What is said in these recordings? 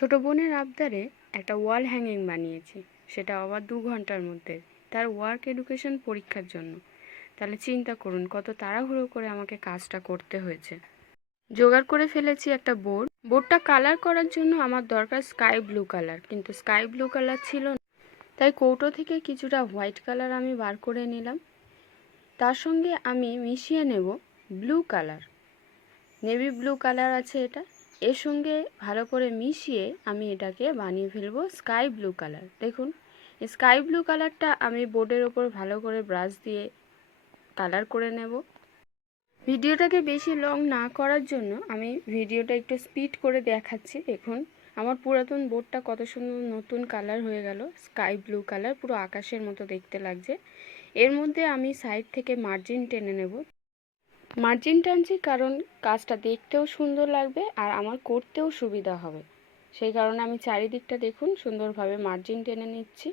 ছোট বোনের আবদারে একটা ওয়াল হ্যাঙ্গিং বানিয়েছি। সেটা আবার দু ঘণ্টার মধ্যে। তার ওয়ার্ক এডুকেশন পরীক্ষার জন্য। তাহলে চিন্তা করুন, কত তাড়াহুড়ো করে আমাকে কাজটা করতে হয়েছে। জোগাড় করে ফেলেছি একটা বোর্ড। বোর্ডটা কালার করার জন্য আমার দরকার স্কাই ব্লু কালার, কিন্তু স্কাই ব্লু কালার ছিল না। তাই কৌটো থেকে কিছুটা হোয়াইট কালার আমি বার করে নিলাম। তার সঙ্গে আমি মিশিয়ে নেব blue colour. Navy blue colour আছে এটা। এর সঙ্গে ভালো করে মিশিয়ে আমি এটাকে বানিয়ে ফেলব স্কাই ব্লু কালার। দেখুন, স্কাই ব্লু কালারটা আমি বোর্ডের ওপর ভালো করে ব্রাশ দিয়ে কালার করে নেব। ভিডিওটাকে বেশি লং না করার জন্য আমি ভিডিওটা একটু স্পিড করে দেখাচ্ছি। দেখুন, আমার পুরাতন বোর্ডটা কত সুন্দর নতুন কালার হয়ে গেল। স্কাই ব্লু কালার, পুরো আকাশের মতো দেখতে লাগছে। এর মধ্যে আমি সাইড থেকে মার্জিন টেনে নেব। মার্জিন টানছি কারণ কাজটা দেখতেও সুন্দর লাগবে আর আমার করতেও সুবিধা হবে। সেই কারণে আমি চারিদিকটা দেখুন সুন্দরভাবে মার্জিন টেনে নিচ্ছি।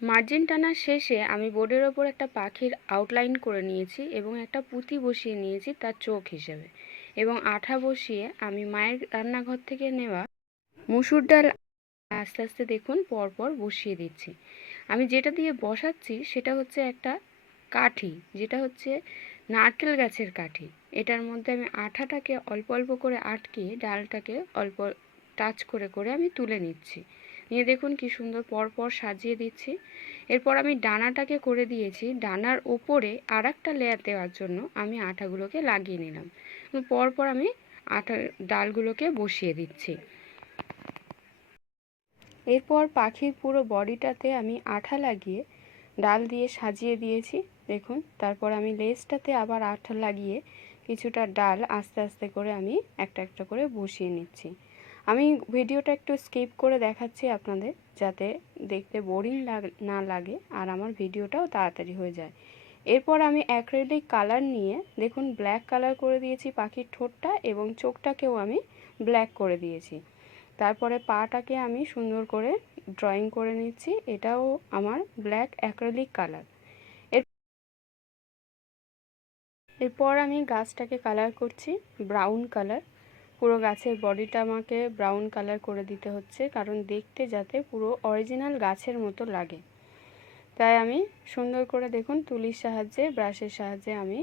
মার্জিন টানার শেষে আমি বোর্ডের ওপর একটা পাখির আউটলাইন করে নিয়েছি এবং একটা পুঁতি বসিয়ে নিয়েছি তার চোখ হিসেবে এবং আঠা বসিয়ে আমি মায়ের রান্নাঘর থেকে নেওয়া মুসুর ডাল আস্তে আস্তে দেখুন পরপর বসিয়ে দিচ্ছি। আমি যেটা দিয়ে বসাচ্ছি সেটা হচ্ছে একটা কাঠি, যেটা হচ্ছে নারকেল গাছের কাঠি। এটার মধ্যে আমি আঠাটাকে অল্প অল্প করে আটকে ডালটাকে অল্প টাচ করে করে আমি তুলে নিচ্ছি। নিয়ে দেখুন কি সুন্দর পরপর সাজিয়ে দিচ্ছি। এরপর আমি ডানাটাকে করে দিয়েছি। ডানার ওপরে আর একটা লেয়ার দেওয়ার জন্য আমি আঠাগুলোকে লাগিয়ে নিলাম। পরপর আমি আটা ডালগুলোকে বসিয়ে দিচ্ছি। এরপর পাখির পুরো বডিটাতে আমি আঠা লাগিয়ে ডাল দিয়ে সাজিয়ে দিয়েছি। দেখুন, তারপর আমি লেসটাতে আবার আঠা লাগিয়ে কিছুটা ডাল আস্তে আস্তে করে আমি একটা একটা করে বসিয়ে নিচ্ছি। আমি ভিডিওটা একটু স্কিপ করে দেখাচ্ছি আপনাদের, যাতে দেখতে বোরিং না লাগে আর আমার ভিডিওটাও তাড়াতাড়ি হয়ে যায়। এরপর আমি অ্যাক্রেলিক কালার নিয়ে, দেখুন, ব্ল্যাক কালার করে দিয়েছি পাখির ঠোঁটটা এবং চোখটাকেও আমি ব্ল্যাক করে দিয়েছি। তারপরে পাটাকে আমি সুন্দর করে ড্রয়িং করে নিচ্ছি। এটাও আমার ব্ল্যাক অ্যাক্রেলিক কালার এরপর আমি গাছটাকে কালার করছি ব্রাউন কালার পুরো গাছের বডিটা আমাকে ব্রাউন কালার করে দিতে হচ্ছে, কারণ দেখতে যাতে পুরো অরিজিনাল গাছের মতো লাগে। তাই আমি সুন্দর করে দেখুন, তুলির সাহায্যে ব্রাশের সাহায্যে আমি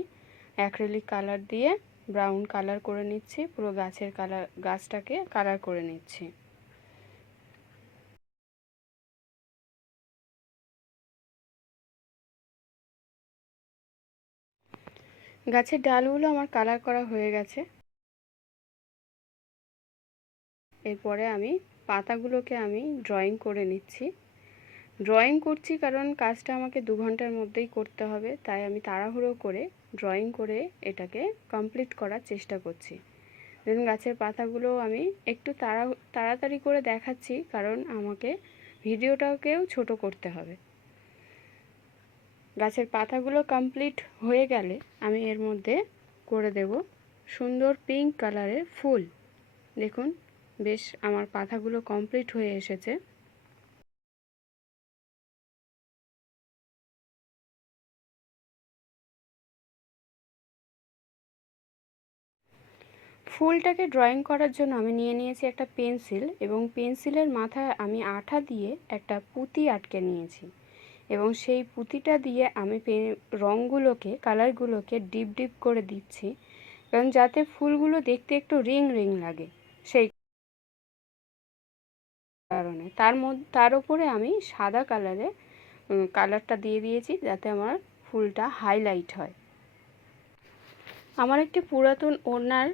অ্যাক্রেলিক কালার দিয়ে ব্রাউন কালার করে নিচ্ছি, পুরো গাছের কালার গাছটাকে কালার করে নিচ্ছি। গাছের ডালগুলো আমার কালার করা হয়ে গেছে। এরপরে আমি পাতাগুলোকে আমি ড্রয়িং করে নিচ্ছি। ড্রয়িং করছি কারণ কাজটা আমাকে দু ঘণ্টার মধ্যেই করতে হবে, তাই আমি তাড়াহুড়ো করে ড্রয়িং করে এটাকে কমপ্লিট করার চেষ্টা করছি। দেখুন গাছের পাতাগুলো আমি একটু তাড়া তাড়াতাড়ি করে দেখাচ্ছি কারণ আমাকে ভিডিওটাকেও ছোট করতে হবে। গাছের পাতাগুলো কমপ্লিট হয়ে গেলে আমি এর মধ্যে করে দেব সুন্দর পিঙ্ক কালারের ফুল। দেখুন, বেশ আমার পাতাগুলো কমপ্লিট হয়ে এসেছে। ফুলটাকে ড্রয়িং করার জন্য আমি নিয়ে নিয়েছি একটা পেন্সিল এবং পেন্সিলের মাথায় আমি আঠা দিয়ে একটা পুঁতি আটকে নিয়েছি। এবং সেই পুঁতিটা দিয়ে আমি রঙগুলোকে কালারগুলোকে ডিপ ডিপ করে দিচ্ছি। কারণ যাতে ফুলগুলো দেখতে একটু রিং রিং লাগে সেই কারণে। তার মধ্যে তার উপরে আমি সাদা কালারে কালারটা দিয়ে দিয়েছি যাতে আমার ফুলটা হাইলাইট হয়। আমার একটি পুরাতন ওড়নার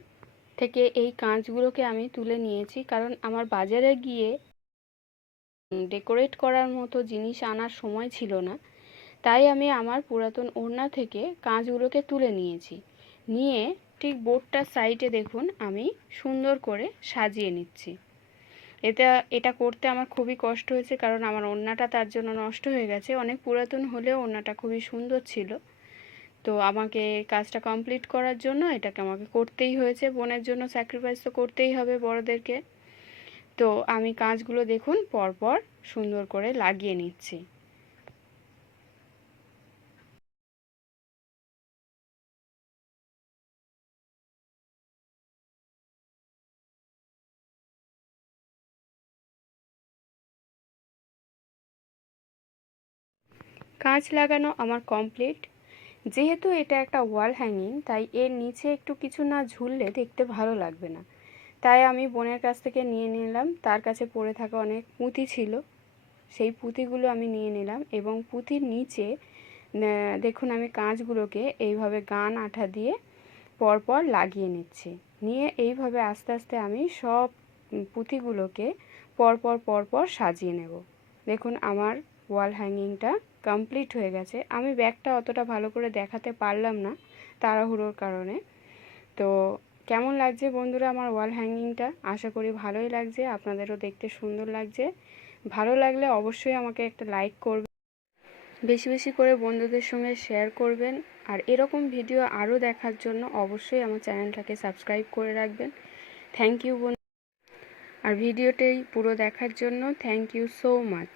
থেকে এই কাঁচগুলোকে আমি তুলে নিয়েছি। কারণ আমার বাজারে গিয়ে ডেকোরেট করার মতো জিনিস আনার সময় ছিল না। তাই আমি আমার পুরাতন ওড়না থেকে কাঁচগুলোকে তুলে নিয়েছি। নিয়ে ঠিক বোর্ডটার সাইডে দেখুন, আমি সুন্দর করে সাজিয়ে নিচ্ছি। এটা এটা করতে আমার খুবই কষ্ট হয়েছে, কারণ আমার ওড়নাটা তার জন্য নষ্ট হয়ে গেছে। অনেক পুরাতন হলেও ওড়নাটা খুবই সুন্দর ছিল। তো আমাকে কাজটা কমপ্লিট করার জন্য এটাকে আমাকে করতেই হয়েছে। বোনের জন্য স্যাক্রিফাইস তো করতেই হবে বড়দেরকে। তো আমি কাজগুলো দেখুন, পরপর সুন্দর করে লাগিয়ে নিচ্ছি। কাঁচ লাগানো আমার কমপ্লিট যেহেতু এটা একটা ওয়াল হ্যাঙ্গিং তাই এর নিচে একটু কিছু না ঝুললে দেখতে ভালো লাগবে না। তাই আমি বোনের কাছ থেকে নিয়ে নিলাম। তার কাছে পড়ে থাকা অনেক পুঁতি ছিল। সেই পুঁতিগুলো আমি নিয়ে নিলাম এবং পুঁতির নিচে দেখুন আমি কাঁচগুলোকে এইভাবে গান আঠা দিয়ে পরপর লাগিয়ে নিচ্ছি। নিয়ে এইভাবে আস্তে আস্তে আমি সব পুঁতিগুলোকে পরপর পরপর সাজিয়ে নেব। দেখুন আমার ওয়াল হ্যাঙ্গিংটা কমপ্লিট হয়ে গেছে। আমি ব্যাগটা অতটা ভালো করে দেখাতে পারলাম না তাড়াহুড়োর কারণে। তো কেমন লাগছে বন্ধুরা আমার ওয়াল হ্যাঙ্গিংটা আশা করি ভালোই লাগছে, আপনাদেরও দেখতে সুন্দর লাগছে। ভালো লাগলে অবশ্যই আমাকে একটা লাইক করবেন। বেশি বেশি করে বন্ধুদের সঙ্গে শেয়ার করবেন। আর এরকম ভিডিও আরও দেখার জন্য অবশ্যই আমার চ্যানেলটাকে সাবস্ক্রাইব করে রাখবেন। থ্যাংক ইউ বন্ধু আর ভিডিওটাই পুরো দেখার জন্য থ্যাংক ইউ সো মাচ